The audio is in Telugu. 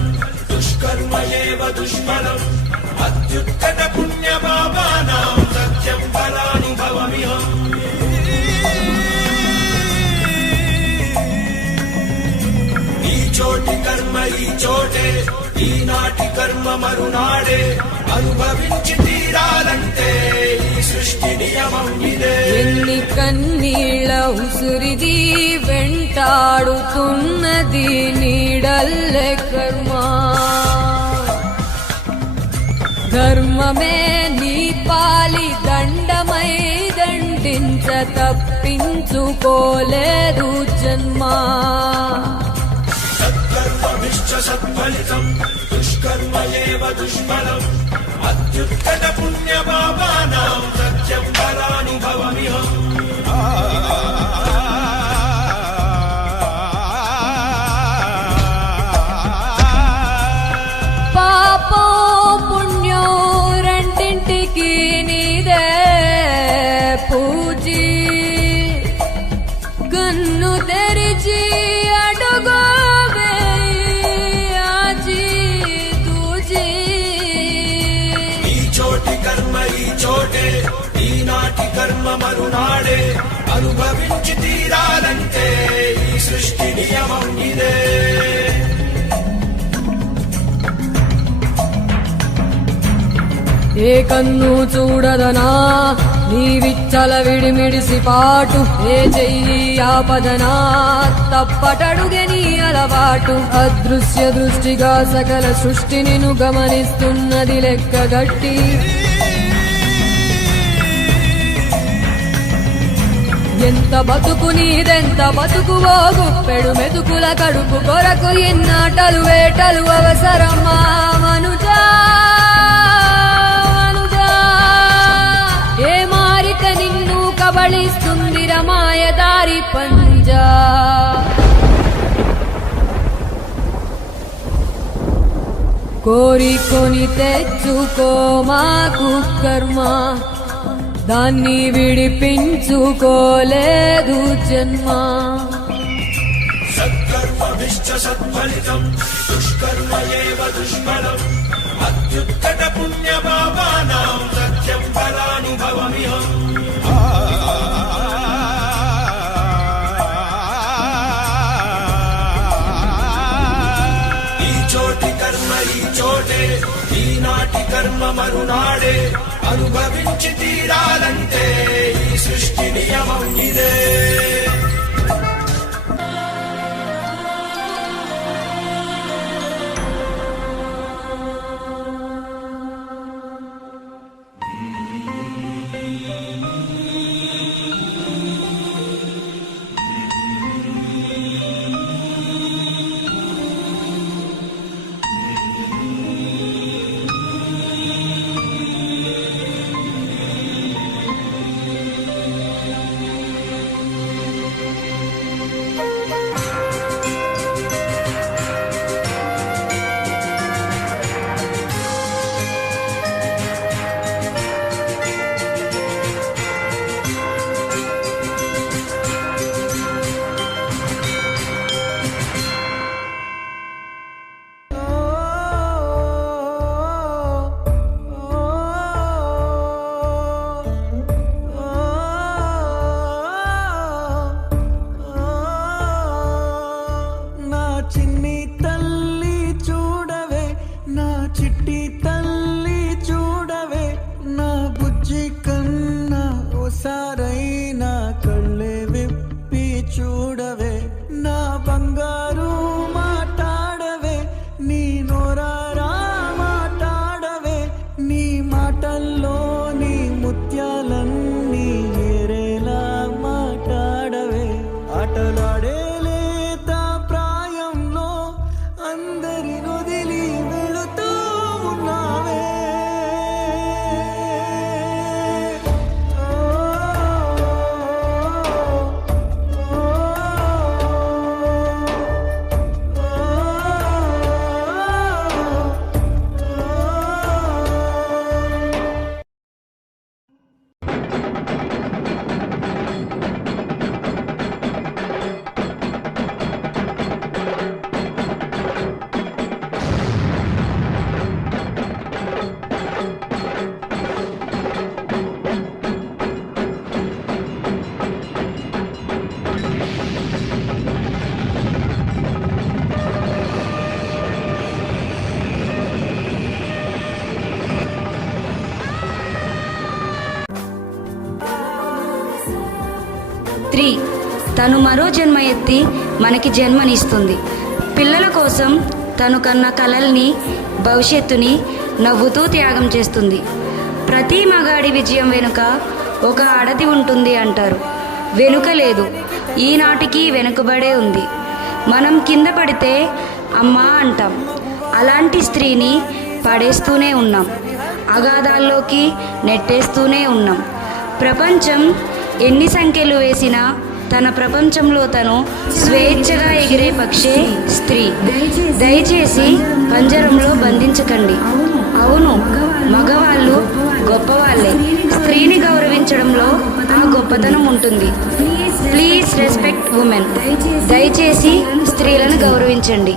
ఫలితం దుష్కర్మ ఏవ దుష్ఫలం అత్యుత్కట పుణ్య పాపానాం సత్యం ఫలానుభవమిహం. ఈ చోటి కర్మ ఈ చోటే, ఈనాటి కర్మ మరునాడే, అనుభవించి తీరాలంటే ఈ సృష్టి నియమం ఇదే. ఎన్ని కన్నీళ్ళ ఉసురిది వెంటాడుతున్నది నీడల్లే కర్మ. ధర్మమే నీ పాలి దండమై దండించ తప్పించుకోలేదు జన్మ. సత్కర్మభిశ్చ సత్ఫలితం దుష్కర్మ ఏవ దుష్ఫలం అత్యుత్కట పుణ్య పాపానాం సత్యం ఫలానుభవమిహం. పాపం పుణ్యం రెండింటికి నీదే పూజీ. కన్ను తెరిచి అడుగు కర్మ ఈ చోటే, ఈనాటి కర్మ మరునాడే, అనుభవించి తీరాలంటే ఈ సృష్టి నియమం ఇదే. ఏ కన్ను చూడదనా నీ విచ్చల విడిమిడిసి పాటు, ఏ చెయ్యి ఆపదనా తప్పటడుగే నీ అలవాటు. అదృశ్య దృష్టిగా సకల సృష్టిని ను గమనిస్తున్నది లెక్కగట్టి. ఎంత బతుకు నీదెంత బతుకువో గుప్పెడు మెతుకుల కడుపు కొరకు ఎన్నాటలు వేటలు అవసరమా మనుజా. ఏ మారిక నిన్ను కబళిస్తుంది రమాయదారి పంజా. కోరికొని తెచ్చుకో మాకు కర్మ, దాన్ని విడిపించుకోలేదు జన్మ. సత్కర్మభిశ్చ సత్ఫలితం దుష్కర్మ ఏవ దుష్ఫలం అత్యుత్కట పుణ్య పాపానాం సత్యం ఫలానుభవమిహం. ఈ చోటి కర్మ ఈ చోటే, ఈనాటి కర్మ మరునాడే, అనుభవించి తీరాలంటే ఈ సృష్టి నియమం ఇదే. సారైనా కళ్ళే విప్పి చూడవే, నా బంగారు మాట్లాడవే, నీ నోరారా మాట్లాడవే, నీ మాటల్లో నీ ముత్యాలన్నీ ఏరేలా మాట్లాడవే. ఆటలాడే లేత ప్రాయంలో అందరి నొదిలి వెళుతూ ఉన్నా స్త్రీ తను మరో జన్మ ఎత్తి మనకి జన్మనిస్తుంది. పిల్లల కోసం తను కన్న కలల్ని, భవిష్యత్తుని నవ్వుతూ త్యాగం చేస్తుంది. ప్రతి మగాడి విజయం వెనుక ఒక ఆడది ఉంటుంది అంటారు. వెనుక లేదు, ఈనాటికి వెనుకబడే ఉంది. మనం కింద పడితే అమ్మా అంటాం. అలాంటి స్త్రీని పడేస్తూనే ఉన్నాం, అగాధాల్లోకి నెట్టేస్తూనే ఉన్నాం. ప్రపంచం ఎన్ని సంఖ్యలు వేసినా తన ప్రపంచంలో తను స్వేచ్ఛగా ఎగిరే పక్షే స్త్రీ. దయచేసి పంజరంలో బంధించకండి. అవును, మగవాళ్ళు గొప్పవాళ్ళే. స్త్రీని గౌరవించడంలో ఆ గొప్పతనం ఉంటుంది. Please respect women. దయచేసి స్త్రీలను గౌరవించండి.